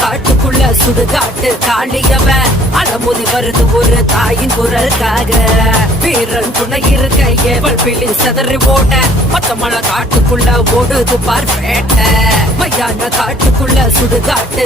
காட்டுக்குள்ள சுடுகாட்டு காளியவன் அலமோதி வருது ஒரு தாயின் குரலுக்காக. வீரன் துணை இருக்க ஏவல் பிள்ளி செதறி ஓட மொத்த மழை காட்டுக்குள்ள ஓடுது பார் வேட்ட. மையான காட்டுக்குள்ள சுடுகாட்டு